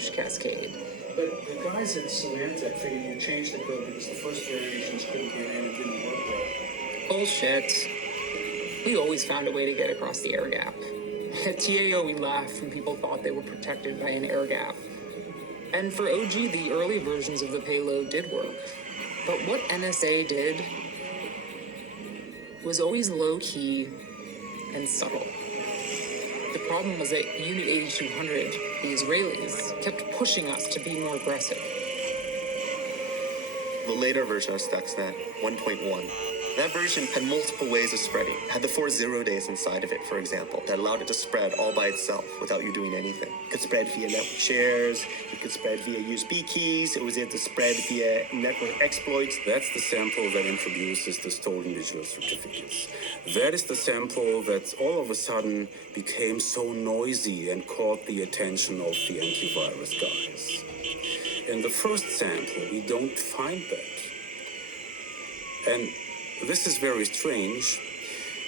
huge cascade. But the guys at Symantec figured you changed the code because the first variations couldn't get in and didn't work right. Bullshit. We always found a way to get across the air gap. At TAO, we laughed when people thought they were protected by an air gap. And for OG, the early versions of the payload did work. But what NSA did was always low-key and subtle. The problem was that Unit 8200, the Israelis, kept pushing us to be more aggressive. The later version of Stuxnet, 1.1, that version had multiple ways of spreading. It had the 4 0 days inside of it, for example, that allowed it to spread all by itself without you doing anything. It could spread via network shares, it could spread via USB keys, it was able to spread via network exploits. That's the sample that introduces the stolen digital certificates. That is the sample that all of a sudden became so noisy and caught the attention of the antivirus guys. In the first sample, we don't find that. And this is very strange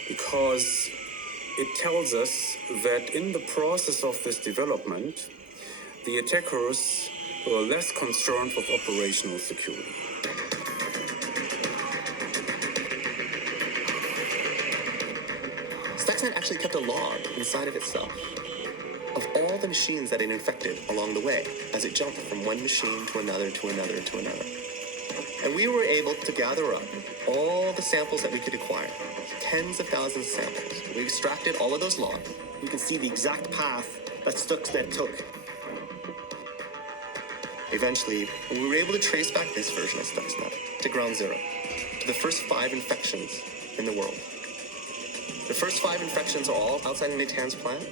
because it tells us that in the process of this development, the attackers were less concerned with operational security. Stuxnet actually kept a log inside of itself of all the machines that it infected along the way as it jumped from one machine to another to another to another. And we were able to gather up all the samples that we could acquire, tens of thousands of samples. We extracted all of those logs. You can see the exact path that Stuxnet took. Eventually, we were able to trace back this version of Stuxnet to ground zero, to the first 5 infections in the world. The first 5 infections are all outside of Natanz plant,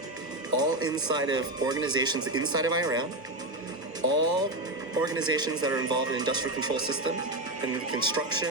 all inside of organizations inside of Iran, all organizations that are involved in industrial control systems and construction.